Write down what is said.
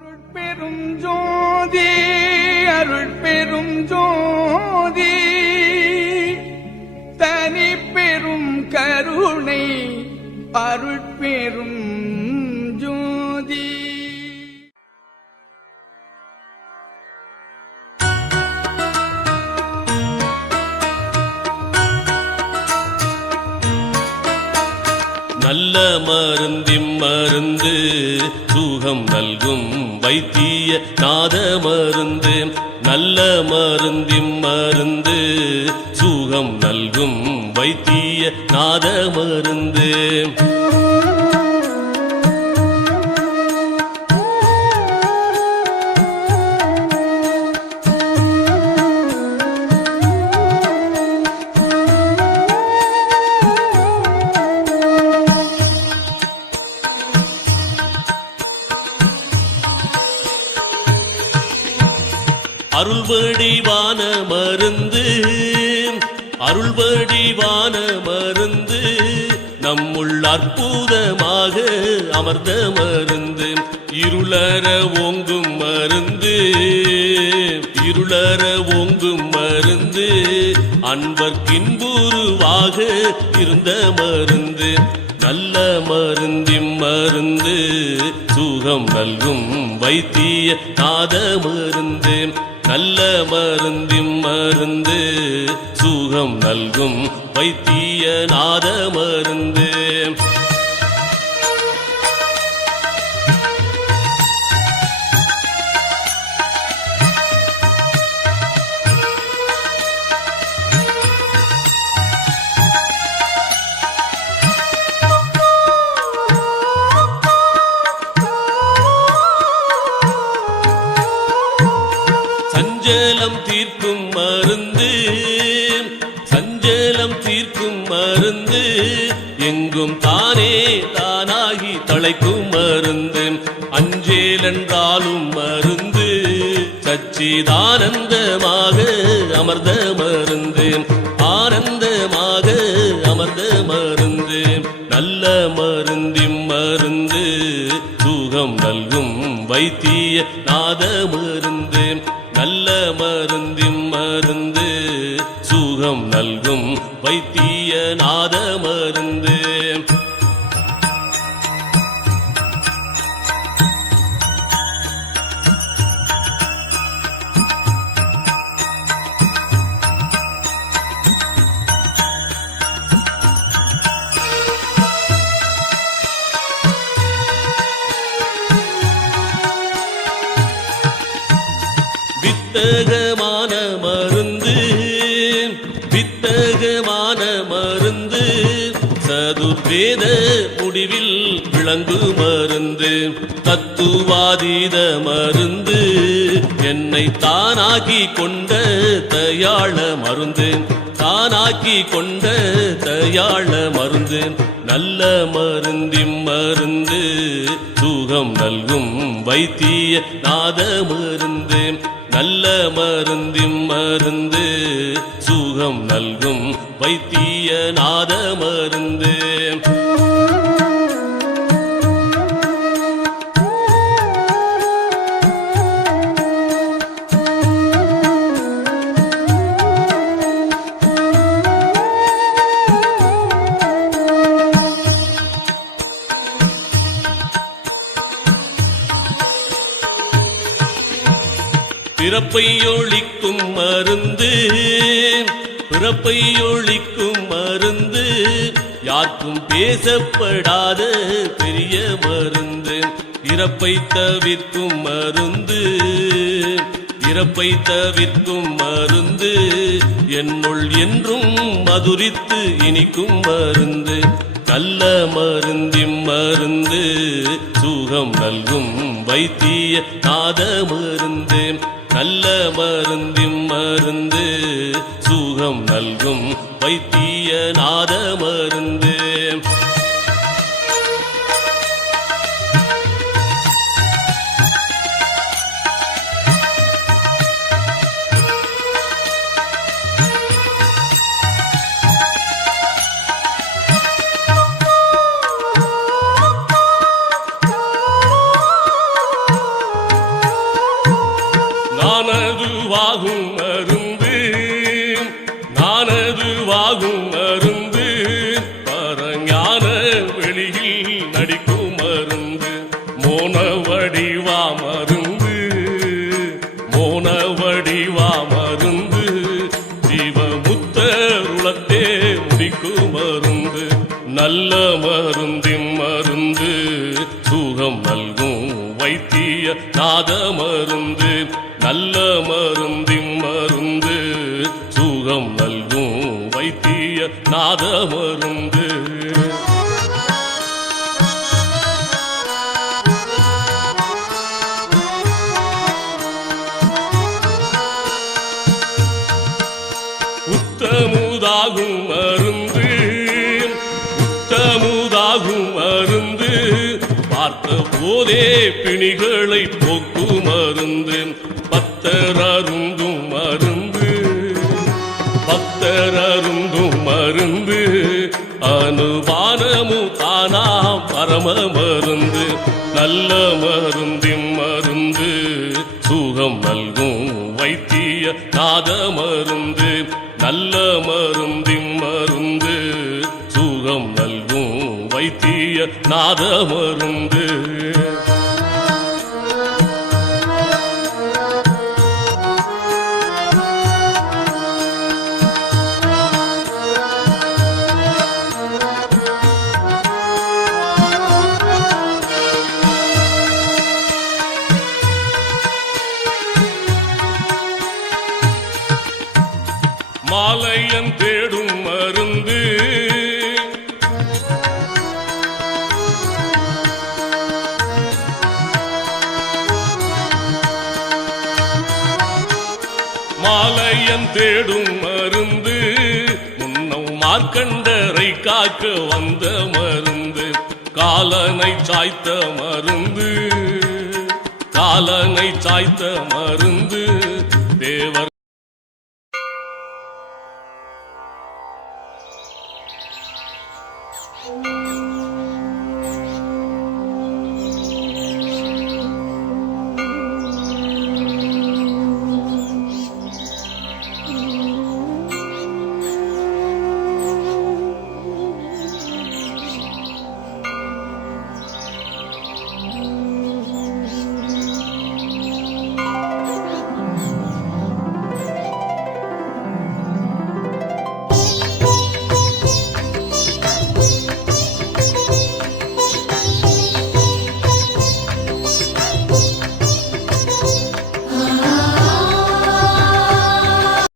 அருட்பெரும் ஜோதி அருட்பெரும் ஜோதி தனி பெரும் கருணை அருட்பெரும் ஜோதி. நல்ல மருந்திம் மருந்து சுகம் நல்கும் வைத்திய நாத மருந்து. நல்ல மருந்திம் மருந்து சுகம் நல்கும் வைத்திய நாத மருந்து. அருள்வடிவான மருந்து அருள்வடிவான மருந்து நம்முள் அற்புதமாக அமர்ந்த மருந்து. இருளற ஓங்கும் மருந்து இருளற ஓங்கும் மருந்து அன்பர்க்கின்புருவாக இருந்த மருந்து. நல்ல மருந்திம் மருந்து சுகம் நல்கும் வைத்திய நாத மருந்து. நல்ல மருந்திம் மருந்து சுகம் நல்கும் வைத்திய நாத மருந்து. சஞ்சலம் தீர்க்கும் மருந்து சஞ்சலம் தீர்க்கும் மருந்து எங்கும் தானே தானாகி தழைக்கும் மருந்து. அஞ்சேலென்றாலும் மருந்து சச்சிதானந்தமாக அமர்ந்த மருந்து. ஆனந்தமாக அமர்ந்த மருந்து. நல்ல மருந்திம் மருந்து சுகம் நல்கும் வைத்திய நாத மருந்து. நல்ல மருந்திம் மருந்து சுகம் நல்கும் வைத்திய நாத மருந்து. வித்தகமான மருந்து வித்தகமான மருந்து சதுர்வேத முடிவில் விளங்கு மருந்து. தத்துவாதீத மருந்து என்னை தானாக்கி கொண்ட தயாள மருந்து. தானாக்கி கொண்ட தயாள மருந்து. நல்ல மருந்திம் மருந்து சுகம் நல்கும் வைத்திய நாத மருந்து. நல்ல மருந்திம் மருந்து சுகம் நல்கும் வைத்திய நாத மருந்து. பிறப்பை ஒழிக்கும் மருந்து பிறப்பை ஒழிக்கும் மருந்து யாருக்கும் பேசப்படாத பெரிய மருந்து. இறப்பை தவிர்க்கும் மருந்து இறப்பை தவிர்க்கும் மருந்து என்னுள் என்றும் மதுரித்து இனிக்கும் மருந்து. நல்ல மருந்திம் மருந்து சுகம் நல்கும் வைத்திய நாத மருந்து. நல்ல மருந்திம் மருந்து சுகம் நல்கும் வைத்திய நாத மருந்து. வாகும் மருந்து நானதுவாகும் மருந்து பரஞான வெளியில் நடிக்கும் மருந்து மோன வடிவா மருந்து மோன வடிவா மருந்து ஜீவமுத்தருளத்தே முடிக்கும் மருந்து நல்ல மருந்தின் மருந்து சுகம் நல்கும் வைத்திய நாத மருந்து நல்ல மருந்தின் மருந்து சுகம் நல்கும் வைத்திய நாத மருந்து உத்தமுதாகும் மருந்து உத்தமுதாகும் மருந்து பார்த்த போதே பிணிகளை போக்கும் மருந்து பக்தர் அருந்தும் மருந்து பக்தர் அருந்தும் மருந்து அனுபானமு தானாம் பரம மருந்து நல்ல மருந்தின் மருந்து சுகம் நல்கும் வைத்திய நாத மருந்து நல்ல மருந்தின் மருந்து சுகம் நல்கும் வைத்திய நாத மருந்து மாலையன் தேடும் மருந்து மாலையன் தேடும் மருந்து முன்னம் மார்க்கண்டரை காக்க வந்த மருந்து காலனை சாய்த்த மருந்து காலனை சாய்த்த மருந்து